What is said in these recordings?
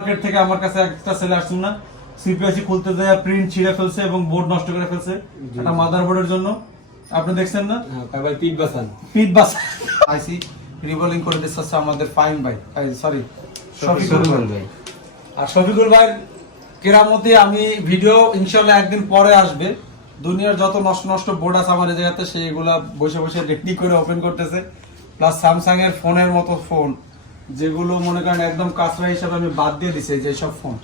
Market থেকে আমার কাছে একটা সেল আসছে না, সিপিআইসি খুলতে যায় প্রিন্ট ছিঁড়ে ফেলছে এবং বোর্ড নষ্ট করে ফেলছে একটা মাদারবোর্ডের জন্য। আপনি দেখছেন না? হ্যাঁ ভাই, পিট বাসান আইসি রিভলিং করে দিচ্ছে আমাদের ফাইন ভাই, সরি শফিকুল ভাই। আর শফিকুল ভাইয়ের কেরামতে আমি ভিডিও ইনশাল্লাহ একদিন পরে আসবে। দুনিয়ার যত নষ্ট নষ্ট বোর্ড আছে আমার এই জায়গাতে সেইগুলা বসে বসে রেডি করে ওপেন করতেছে। প্লাস স্যামসাং এর ফোনের মতো ফোন যেগুলো মনে করেন একদম কাঁচরা হিসাবে আমি বাদ দিয়ে দিছি, যে সব ফোন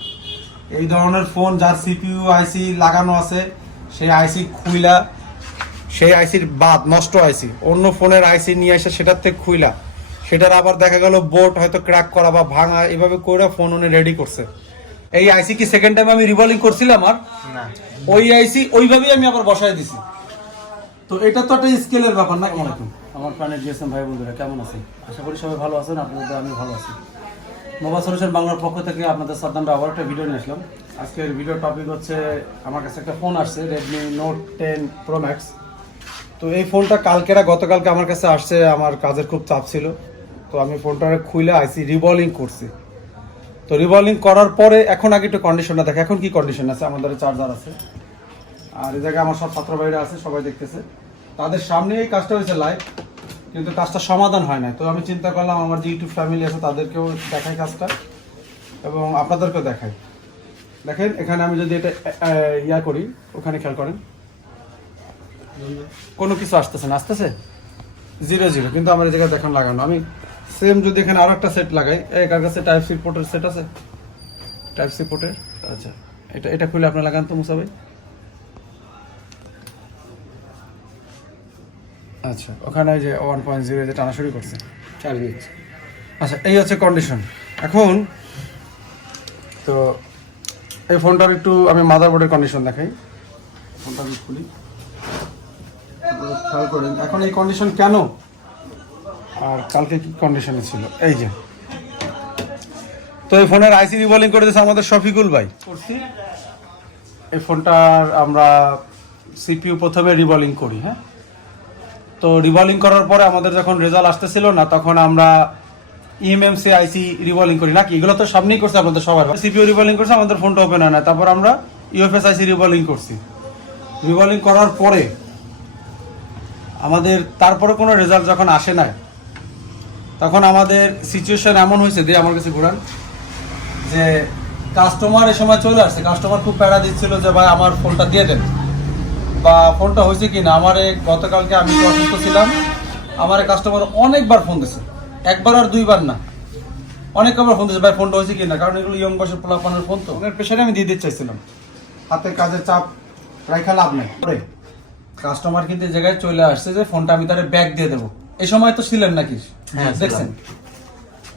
এই ধরনের ফোন যার সিপিইউ আইসি লাগানো আছে সেই আইসি খুইলা, সেই আইসির বাদ নষ্ট আইসি অন্য ফোনের আইসি নিয়ে এসে সেটার থেকে খুইলা সেটার আবার দেখা গেল বোর্ড হয়তো ক্র্যাক করা বা ভাঙা এভাবে করে ফোন উনি রেডি করছে। এই আইসি কি সেকেন্ড টাইম আমি রিভলিং করছিলাম? আর না, ওই আইসি ওইভাবেই আমি আবার বসায় দিছি। তো এটা তো একটা স্কেলের ব্যাপার না। কেমন আছেন আমার প্রাণের জিএসএম ভাই বন্ধুরা, কেমন আছেন? আশা করি সবাই ভালো আছেন। আপনাদের আমি ভালো আছি। মোবাইল সলিউশন বাংলার পক্ষ থেকে আপনাদের সাবধানটা আবার একটা ভিডিও নিয়ে আসলাম। আজকের ভিডিও টপিক হচ্ছে, আমার কাছে একটা ফোন আসছে রেডমি নোট 10 প্রো ম্যাক্স। তো এই ফোনটা গতকালকে আমার কাছে আসছে, আমার কাজের খুব চাপ ছিল, তো আমি ফোনটা খুলে আইসি রিভলিং করছি। তো রিভলিং করার পরে এখন আগে একটু কন্ডিশনটা দেখে, এখন কি কন্ডিশন আছে। আমাদের চার্জার আছে আর এই জায়গায় আমার সব ছাত্র ভাইরা আছে, সবাই দেখতেছে, তাদের সামনে এই কাজটা হয়েছে লাইভ, কিন্তু কাজটা সমাধান হয় না। তো আমি চিন্তা করলাম আমার যে ইউটিউব ফ্যামিলি আছে তাদেরকেও দেখাই কাজটা এবং আপনাদেরকেও দেখাই। দেখেন এখানে আমি যদি এটা ইয়া করি, ওখানে খেয়াল করেন কোনো কিছু আসতেছে না, আসতেছে 0 কিন্তু আমার এই জায়গায় দেখেন লাগানো। আমি সেম যদি এখানে আরো একটা সেট লাগাই, কার কাছে টাইপ সি পোর্টের সেট আছে, টাইপ সি পোর্টের, আচ্ছা এটা খুলে আপনি লাগান তো মুসা ভাই। আচ্ছা ওখানে যে 1.0 যে টানা শুরু করছে, চার্জ নিচ্ছে। আচ্ছা এই হচ্ছে কন্ডিশন এখন। তো এই ফোনটার একটু আমি মাদারবোর্ডের কন্ডিশন দেখাই, ফোনটা আমি খুলি, খেয়াল করেন এখন এই কন্ডিশন কেন আর কালকে কি কন্ডিশনে ছিল। এই যে তো এই ফোনের আইসি রিভলিং করে দিয়েছে আমাদের শফিকুল ভাই করছি। এই ফোনটার আমরা সিপিইউ প্রথমে রিভলিং করি, হ্যাঁ। তো রিভলিং করার পরে আমাদের যখন রেজাল্ট আসতেছিল না, তখন আমরা ইএমএমসি আইসি রিভলিং করি নাকি, এগুলো তো সামনেই করছে আপনাদের সবার। সিপিইউ রিভলিং করছে, আমাদের ফোনটা ওপেন হয় না। তারপর আমরা ইউএফএস আইসি রিভলিং করছি। রিভলিং করার পরে আমাদের তারপরে কোনো রেজাল্ট যখন আসে না, তখন আমাদের সিচুয়েশন এমন হয়েছে যে আমার কাছে ঘুরান যে কাস্টমার এই সময় চলে আসছে। কাস্টমার খুব প্যারা দিচ্ছিল যে ভাই আমার ফোনটা দিয়ে দেন, বা ফোনটা হয়েছে কিনা। আমারে গতকালকে আমি তো অসুস্থ ছিলাম, আমার কাস্টমার অনেকবার ফোন দিচ্ছে, একবার আর দুইবার না, অনেকবার ফোন দিচ্ছে ভাই ফোনটা হয়েছে কিনা। কারণ এগুলো ইয়ং বয়সের পোলাপানের ফোন, তো ওনার প্রেশারে আমি দিয়ে দিতে চাইছিলাম, হাতে কাজের চাপ রাখা লাভ নেই। কাস্টমার কিন্তু এই জায়গায় চলে আসছে যে ফোনটা আমি তারে ব্যাক দিয়ে দেবো। এই সময় তো ছিলেন নাকি? হ্যাঁ, দেখছেন।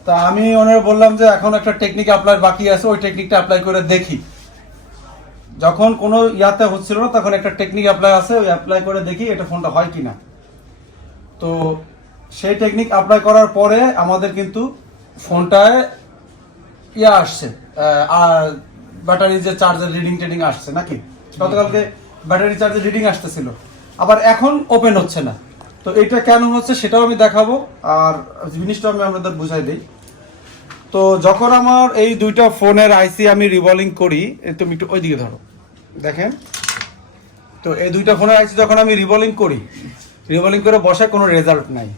তা আমি ওনারা বললাম যে এখন একটা টেকনিক অ্যাপ্লাই বাকি আছে, ওই টেকনিকটা অ্যাপ্লাই করে দেখি। যখন কোনো ইয়াতে হচ্ছিল না, তখন একটা টেকনিক অ্যাপ্লাই আছে, ওই অ্যাপ্লাই করে দেখি এটা ফোনটা হয় কিনা। তো সেই টেকনিক অ্যাপ্লাই করার পরে আমাদের কিন্তু ফোনটায় ইয়া আসছে, আর ব্যাটারি যে চার্জের রিডিং টেডিং আসছে নাকি। গতকালকে ব্যাটারি চার্জের রিডিং আসতেছিল, আবার এখন ওপেন হচ্ছে না। তো এটা কেন হচ্ছে সেটাও আমি দেখাবো, আর জিনিসটা আমি আপনাদের বুঝাই দিই। তো যখন আমার এই দুইটা ফোনের আইসি আমি রিভলিং করি, তুমি একটু ওইদিকে ধরো, দেখেন। তো এই দুইটা ফোনের আইসি যখন আমি রিভলিং করি, রিভলিং করে বসে কোনো রেজাল্ট নাই।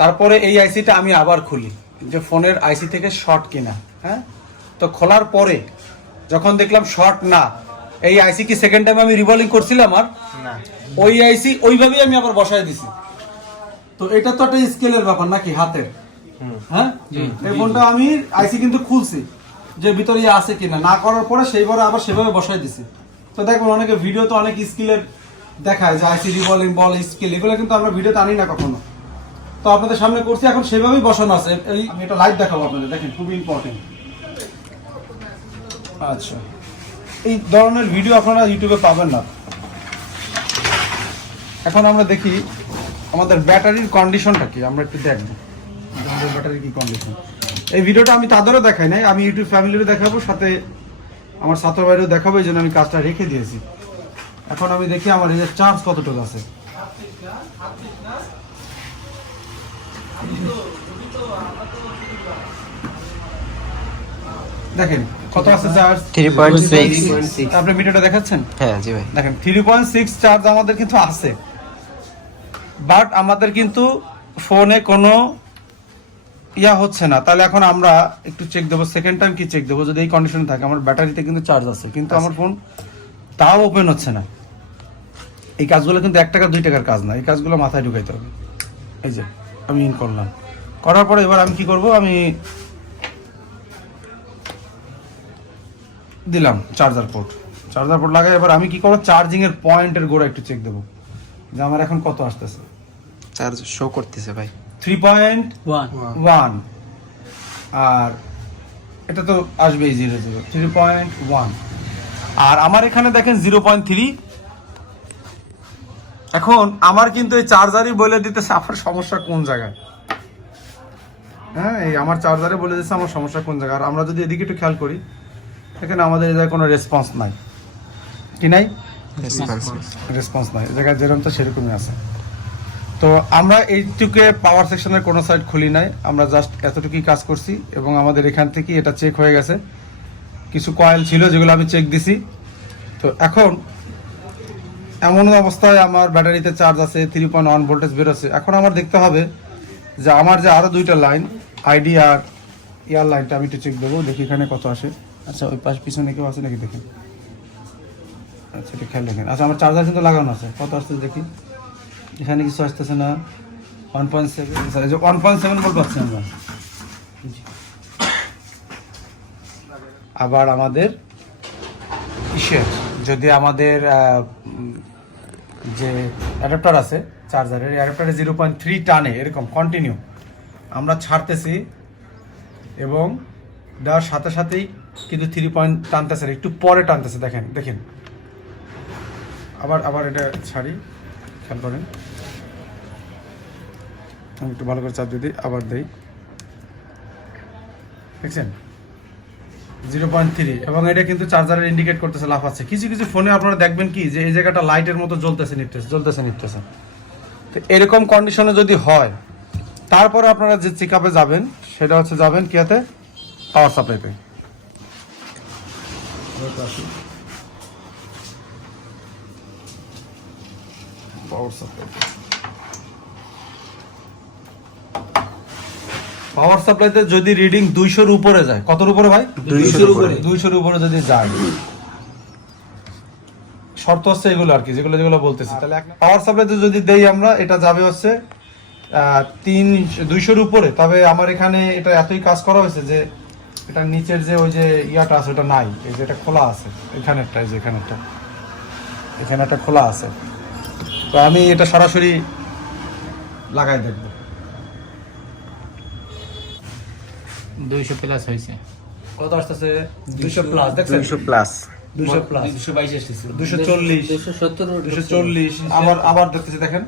তারপরে এই আইসিটা আমি আবার খুলি যে ফোনের আইসি থেকে শর্ট কিনা, হ্যাঁ। তো খোলার পরে যখন দেখলাম শর্ট না, এই আইসি কি সেকেন্ড টাইম আমি রিভলিং করছিলাম? আর না, ওই আইসি ওইভাবেই আমি আবার বসায় দিছি। তো এটা তো একটা স্কেলের ব্যাপার নাকি, হাতের, হ্যাঁ। এই ফোনটা আমি আইসি কিন্তু খুলছি যে ভিতরে আছে কিনা, না করার পরে সেইবারে আবার সেভাবে বসায় দিছি। তো দেখবেন অনেকে ভিডিও তো অনেক স্কিলের দেখায় যে আইসি রিভলিং বল স্কিল, এগুলো কিন্তু আমরা ভিডিওতে আনি না কখনো। তো আপনাদের সামনে করছি, এখন সেভাবেই বসানো আছে। এই আমি এটা লাইভ দেখাবো আপনাদের, দেখেন খুবই ইম্পর্টেন্ট। আচ্ছা এই ধরনের ভিডিও আপনারা ইউটিউবে পাবেন না। এখন আমরা দেখি আমাদের ব্যাটারির কন্ডিশনটা কি, আমরা একটু দেখবো আমাদের ব্যাটারির কি কন্ডিশন। এই ভিডিওটা আমি তাদেরও দেখাই নাই, আমি ইউটিউব ফ্যামিলিরও দেখাবো, সাথে আমার ছাত্র ভাইয়েরও দেখাবো, এই জন্য আমি কাজটা রেখে দিয়েছি। এখন আমি দেখি আমার এই যে চার্জ কতটুকু আছে। দেখেন কত আছে চার্জ 3.6 আপনি মিটারটা দেখাচ্ছেন হ্যাঁ জি ভাই দেখেন 3.6 চার্জ আমাদের কিন্তু আছে, বাট আমাদের কিন্তু ফোনে কোনো ইয়া হচ্ছে না। তাহলে এখন আমরা একটু চেক দেবো, সেকেন্ড টাইম কি চেক দেবো, যদি এই কন্ডিশনে থাকে আমার ব্যাটারিতে কিন্তু চার্জ আছে কিন্তু আমার ফোন তাও ওপেন হচ্ছে না। এই কাজগুলো কিন্তু 1 টাকা 2 টাকার কাজ না, এই কাজগুলো মাথায় ঢুকাইতে হবে। এই যে আমি ইন করলাম, করার পরে এবার আমি কি করব, আমি দিলাম চার্জার পোর্ট লাগাই। এবার আমি কি করব, চার্জিং এর পয়েন্টের গোড়া একটু চেক দেবো যে আমার এখন কত আসতেছে। চার্জ শো করতেছে ভাই 3.1 আর এটা তো আসবেই 0.0 3.1 আর আমার এখানে দেখেন 0.3। এখন আমার কিন্তু এই চার্জারই বলে দিতেছে আমার সমস্যা কোন জায়গায়। হ্যাঁ, এই আমার চার্জারে বলে দিতেছে আমার সমস্যা কোন জায়গায়। আর আমরা যদি এদিকে একটু খেয়াল করি, এখানে আমাদের এই জায়গায় কোনো রেসপন্স নাই, কি নাই, রেসপন্স নাই, এই জায়গায় যেরকম তো সেরকমই আছে। তো আমরা এইটুকে পাওয়ার সেকশনের কোনো সাইড খুলি নাই, আমরা জাস্ট এতটুকুই কাজ করছি এবং আমাদের এখান থেকে এটা চেক হয়ে গেছে। কিছু কয়েল ছিল যেগুলো আমি চেক দিছি। তো এখন এমন অবস্থায় আমার ব্যাটারিতে চার্জ আছে, 3.1 ভোল্টেজ বেরোচ্ছে। এখন আমার দেখতে হবে যে আমার যে আরও 2টা লাইন আইডি আর ইয়ার লাইনটা আমি একটু চেক দেবো, দেখি এখানে কত আসে। আচ্ছা ওই পাশ পিছনে কেউ আছে নাকি দেখেন, আচ্ছা এটা খেয়াল দেখেন। আচ্ছা আমার চার্জার কিন্তু লাগানো আছে, কত আসছে দেখি, এখানে কিছু আসতেছে না। 1.7 1.7 ভোল্ট পাচ্ছি আমরা। আবার আমাদের ইসের যদি আমাদের যে অ্যাডাপ্টার আছে চার্জারের, অ্যাডাপ্টারে 0.3 টানে এরকম কন্টিনিউ আমরা ছাড়তেছি এবং দেওয়ার সাথে সাথেই কিন্তু 3 পয়েন্ট টানতেছে, একটু পরে টানতেছে। দেখেন দেখেন আবার এটা ছাড়ি, খেয়াল করেন, আমি একটু ভালো করে চাপ দিয়ে দিই, আবার দিই, দেখছেন 0.3 এবং এটা কিন্তু চার্জারের ইন্ডিকেট করতেছে লাফাচ্ছে। কিছু কিছু ফোনে আপনারা দেখবেন কি যে এই জায়গাটা লাইটের মতো জ্বলতেছে নিতেছে। তো এরকম কন্ডিশনে যদি হয়, তারপরে আপনারা যে চেক আপে যাবেন সেটা হচ্ছে যাবেন কিয়াতে, পাওয়ার সাপ্লাইতে। পাওয়ার সাপ্লাইতে যদি রিডিং 200-র উপরে যায়, কতর উপরে ভাই, 200-র উপরে যদি যায়, শর্ত হচ্ছে এগুলো আর কি, যেগুলো বলতেছি। তাহলে পাওয়ার সাপ্লাইতে যদি দেই আমরা, এটা যাবে হচ্ছে 200-র উপরে। তবে আমার এখানে এটা এতই কাজ করা হয়েছে যে এটা নিচের যে ওই যে ইয়াটা আছে ওটা নাই, এই যে এটা খোলা আছে, এখানে একটা খোলা আছে। তো আমি এটা সরাসরি লাগাই দেখবো। 200 প্লাস হয়েছে, কত আসতেছে, 200 প্লাস, দেখছেন 200 প্লাস 200 প্লাস 222 আসছে, 240 240 আবার দেখতেছি, দেখেন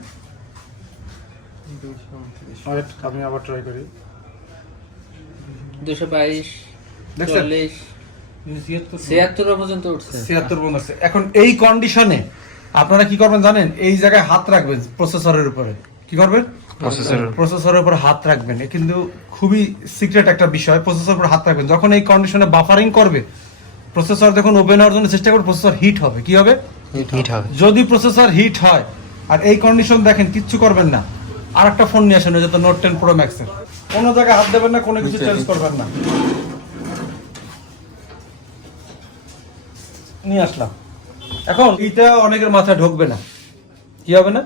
আমি আবার ট্রাই করি, 222 দেখছেন 40 76 পর্যন্ত উঠছে, 76 পর্যন্ত আছে। এখন এই কন্ডিশনে আপনারা কি করবেন জানেন, এই জায়গায় হাত রাখবেন প্রসেসরের উপরে, কি করবেন, প্রসেসরের উপর হাত রাখবেন। এ কিন্তু খুবই সিক্রেট একটা বিষয়, প্রসেসরের উপর হাত রাখবেন। যখন এই কন্ডিশনে বাফারিং করবে, প্রসেসর যখন ওপেন হওয়ার জন্য চেষ্টা করবে, প্রসেসর হিট হবে, কি হবে, হিট হবে। যদি প্রসেসর হিট হয় আর এই কন্ডিশন দেখেন, কিচ্ছু করবেন না, আর একটা ফোন নিয়ে আসেন, যত নোট 10 প্রো ম্যাক্স এর, কোনো জায়গায় হাত দেবেন না, কোনো কিছু চেঞ্জ করবেন না। নিয়ে আসলাম। এখন এটা অনেকের মাথায় ঢুকবে না, কি হবে না,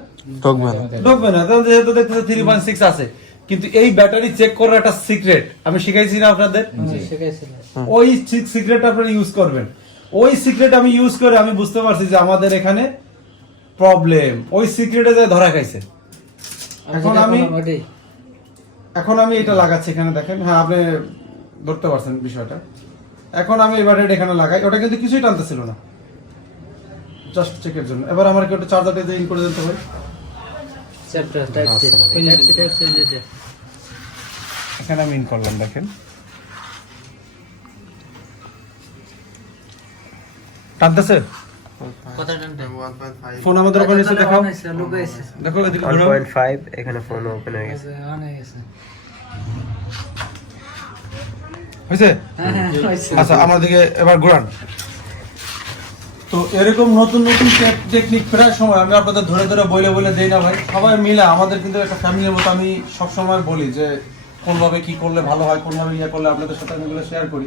ঢুকবে না, যেহেতু দেখতেছে 3.6 আছে। কিন্তু এই ব্যাটারি চেক করার একটা সিক্রেট আমি শিখাইছি না আপনাদের, ওই সিক্রেট আপনারা ইউজ করবেন। ওই সিক্রেট আমি ইউজ করে আমি বুঝতে পারছি যে আমাদের এখানে প্রবলেম, ওই সিক্রেটে যায় ধরা খাইছে। এখন আমি এটা লাগাচ্ছি এখানে, দেখেন, হ্যাঁ আপনি ধরতে পারছেন বিষয়টা। এখন আমি এবারে এখানে লাগাই, ওটা কিন্তু কিছুই টানতেছিল না, জাস্ট চেকের জন্য। এবার আমার কি ওটা চার্জারটা ইন করে দিতে হবে, এখানে আমি ইন করলাম, দেখেন টানতেছে, ফোন আমাদের ওপেন হয়েছে, দেখাও, দেখো এদিকে 1.5 এখানে ফোন ওপেন হয়ে গেছে। হয়েছে? আচ্ছা আমার দিকে এবার ঘুরান। তো এরকম নতুন নতুন টেকনিক ফেরার সময় আমি আপনাদের ধরে ধরে বলে বলে দেই না ভাই, সবাই মিলে আমাদের কিন্তু একটা ফ্যামিলির মতো। আমি সবসময় বলি যে কোনভাবে কি করলে ভালো হয়, কোনভাবে ইয়ে করলে আপনাদের সাথে আমি এগুলো শেয়ার করি।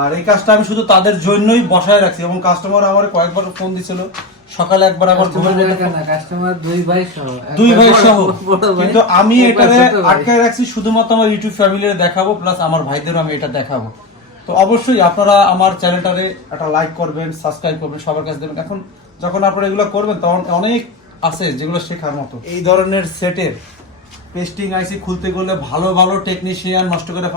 আর এই কাজটা আমি শুধু তাদের জন্যই বসায় রাখছি, এবং কাস্টমার আমার কয়েকবার ফোন দিছিল, সকালে একবার আবার ঘুমের মধ্যে কাস্টমার দুই ভাই সহ। কিন্তু আমি এটারে আটকায় রাখছি শুধুমাত্র আমার ইউটিউব ফ্যামিলির দেখাবো, প্লাস আমার ভাইদেরও আমি এটা দেখাবো। তো অবশ্যই আপনারা আমার চ্যানেলটারে একটা লাইক করবেন, সাবস্ক্রাইব করবেন, সবার কাছে দেবেন। এখন যখন আপনারা এগুলো করবেন তখন অনেক আছে যেগুলো শেখার মতো। এই ধরনের সেটের পেস্টিং আইসি খুলতে গেলে ভালো ভালো টেকনিশিয়ান নষ্ট করে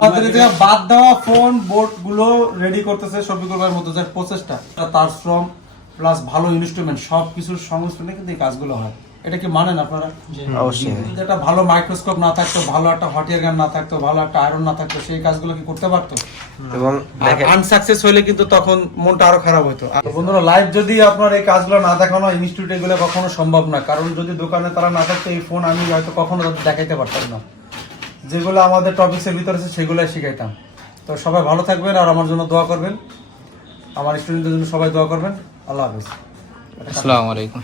বাদ দেওয়া ফোন বোর্ড গুলো রেডি করতেছে শফিকুল ভাইয়ের মতো, যে প্রসেসটা তার শ্রম প্লাস ভালো ইনস্ট্রুমেন্ট সবকিছুর সংমিশ্রণে কিন্তু এই কাজগুলো হয়। এটা কি মানেন আপনারা? অবশ্যই। যদি একটা ভালো মাইক্রোস্কোপ না থাকতো, ভালো একটা হটিয়ার গান না থাকতো, ভালো একটা আয়রন না থাকতো, সেই কাজগুলো কি করতে পারতো? এবং আনসাকসেস হইলে কিন্তু তখন মনটা আরো খারাপ হতো। আর বন্ধুরা, লাইভ যদি আপনার এই কাজগুলো না দেখানো হয়, ইনস্টিটিউট এগুলো কখনো সম্ভব না। কারণ যদি দোকানে তারা না থাকতো, এই ফোন আমি হয়তো কখনো দেখাইতে পারতাম না। যেগুলো আমাদের টপিক্সের ভিতরে আছে সেগুলোই শিখাইতাম। তো সবাই ভালো থাকবেন আর আমার জন্য দোয়া করবেন, আমার স্টুডেন্টদের জন্য সবাই দোয়া করবেন। আল্লাহ হাফেজ। আসসালামু আলাইকুম।